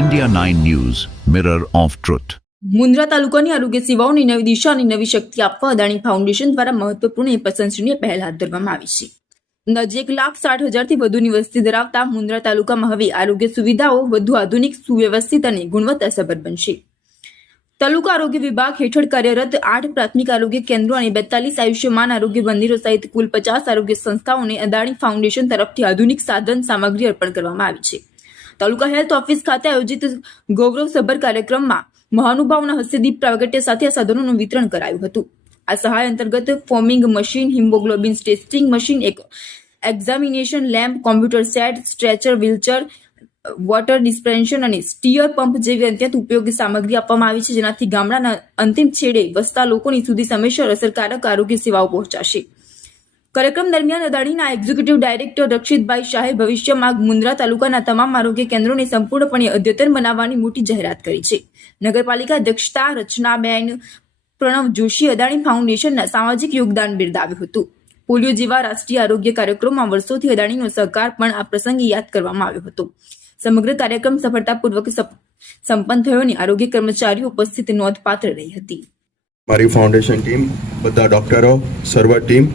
India 9 News, Mirror of Truth. Mundra તાલુકાની આરોગ્ય સેવાઓની નવી દિશા અને નવી શક્તિ આપવા અદાણી ફાઉન્ડેશન દ્વારા મહત્વપૂર્ણ પ્રશંસનીય પહેલ હાથ ધરવામાં આવી છે. નજીક લાખ સાઠ હજારથી વધુની વસ્તી ધરાવતા મુન્દ્રા તાલુકામાં હવે આરોગ્ય સુવિધાઓ વધુ આધુનિક સુવ્યવસ્થિત અને ગુણવત્તાસભર બનશે. તાલુકા આરોગ્ય વિભાગ હેઠળ કાર્યરત આઠ પ્રાથમિક આરોગ્ય કેન્દ્રો અને બેતાલીસ આયુષ્યમાન આરોગ્ય મંદિરો સહિત કુલ પચાસ આરોગ્ય સંસ્થાઓને અદાણી ફાઉન્ડેશન તરફથી આધુનિક સાધન સામગ્રી અર્પણ કરવામાં આવી છે. તાલુકા હેલ્થ ઓફિસ ખાતે આયોજિત ગૌરવસભર કાર્યક્રમમાં મહાનુભાવના હસ્તે દીપ પ્રાગટ્ય સાથે આ સાધનોનું વિતરણ કરાયું હતું. આ સહાય અંતર્ગત forming machine, haemoglobin testing machine, એક examination lamp, computer set, stretcher, wheelchair, water dispension અને સ્ટીયર પંપ જેવી અત્યંત ઉપયોગી સામગ્રી આપવામાં આવી છે, જેનાથી ગામડાના અંતિમ છેડે વસતા લોકોની સુધી સમયસર અસરકારક આરોગ્ય સેવાઓ પહોંચાશે. કાર્યક્રમ દરમિયાન અદાણીના એક્ઝિક્યુટિવ ડાયરેક્ટર રક્ષિતભાઈ શાહે ભવિષ્યમાં મુન્દ્રા તાલુકાના તમામ આરોગ્ય કેન્દ્રોને સંપૂર્ણપણે અદ્યતન બનાવવાની મોટી જાહેરાત કરી છે. નગરપાલિકા અધ્યક્ષતા રચનાબેન પ્રણવ જોશી અદાણી ફાઉન્ડેશનના સામાજિક યોગદાન બિરદાવ્યું હતું. પોલિયો જેવા રાષ્ટ્રીય આરોગ્ય કાર્યક્રમમાં વર્ષોથી અદાણીનો સહકાર પણ આ પ્રસંગે યાદ કરવામાં આવ્યો હતો. સમગ્ર કાર્યક્રમ સફળતાપૂર્વક સપ- સંપન્ન થયો અને આરોગ્ય કર્મચારીઓ ઉપસ્થિત નોંધપાત્ર રહી હતી. મારી ફાઉન્ડેશન ટીમ બધા ડોક્ટરો સર્વ ટીમ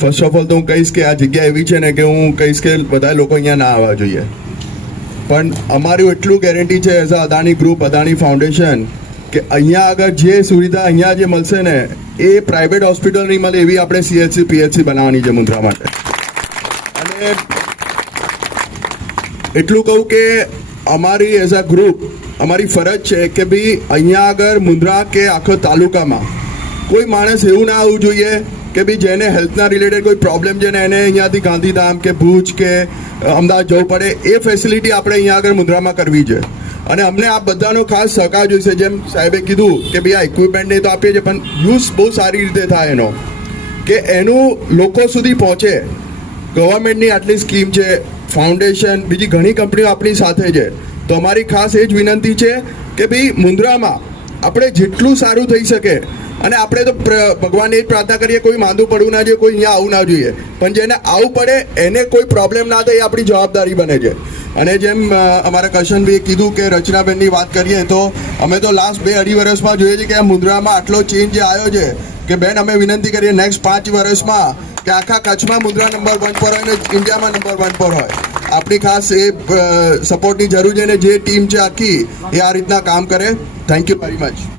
ફર્સ્ટ ઓફ ઓલ તો હું કહીશ કે આ જગ્યા એવી છે ને કે હું કહીશ કે બધા લોકો અહીંયા ના આવવા જોઈએ. પણ અમારું એટલું ગેરંટી છે as a Adani group Adani foundation કે અહીંયા આગળ જે સુવિધા અહીંયા જે મળશે ને, એ પ્રાઇવેટ હોસ્પિટલ નહીં મળે એવી આપણે સીએચસી પીએચસી બનાવવાની છે મુન્દ્રા માટે. અને એટલું કહું કે અમારી એઝ અ ગ્રુપ અમારી ફરજ છે કે ભાઈ અહીંયા આગળ મુન્દ્રા કે આખો તાલુકામાં કોઈ માણસ એવું ના આવવું જોઈએ કે ભાઈ જેને હેલ્થના રિલેટેડ કોઈ પ્રોબ્લેમ છે ને એને અહીંયાથી ગાંધીધામ કે ભુજ કે અમદાવાદ જવું પડે, એ ફેસિલિટી આપણે અહીંયા આગળ મુદ્રામાં કરવી છે. અને અમને આ બધાનો ખાસ સહકાર જોઈશે. જેમ સાહેબે કીધું કે ભાઈ આ ઇક્વિપમેન્ટ તો આપીએ છીએ, પણ યુઝ બહુ સારી રીતે થાય એનો. કે એનું લોકો સુધી પહોંચે. ગવર્મેન્ટની આટલી સ્કીમ છે ફાઉન્ડેશન બીજી ઘણી કંપનીઓ આપણી સાથે છે. તો અમારી ખાસ એ જ વિનંતી છે કે ભાઈ મુન્દ્રામાં આપણે જેટલું સારું થઈ શકે અને આપણે તો ભગવાનને જ પ્રાર્થના કરીએ, કોઈ માંદું પડવું ના જોઈએ, કોઈ અહીંયા આવવું ના જોઈએ. પણ જેને આવવું પડે, એને કોઈ પ્રોબ્લેમ ના થાય, એ આપણી જવાબદારી બને છે. અને જેમ અમારા કરશનભાઈએ કીધું કે રચનાબેનની વાત કરીએ તો અમે તો લાસ્ટ બે અઢી વર્ષમાં જોઈએ છીએ કે આ મુદ્રામાં આટલો ચેન્જ આવ્યો છે કે બેન, અમે વિનંતી કરીએ નેક્સ્ટ પાંચ વર્ષમાં કે આખા કચ્છમાં મુદ્રા નંબર વન પર હોય ને ઇન્ડિયામાં નંબર વન પર હોય. આપણી ખાસ એ સપોર્ટની જરૂર છે ને જે ટીમ છે આખી, એ આ રીતના કામ કરે. Thank you very much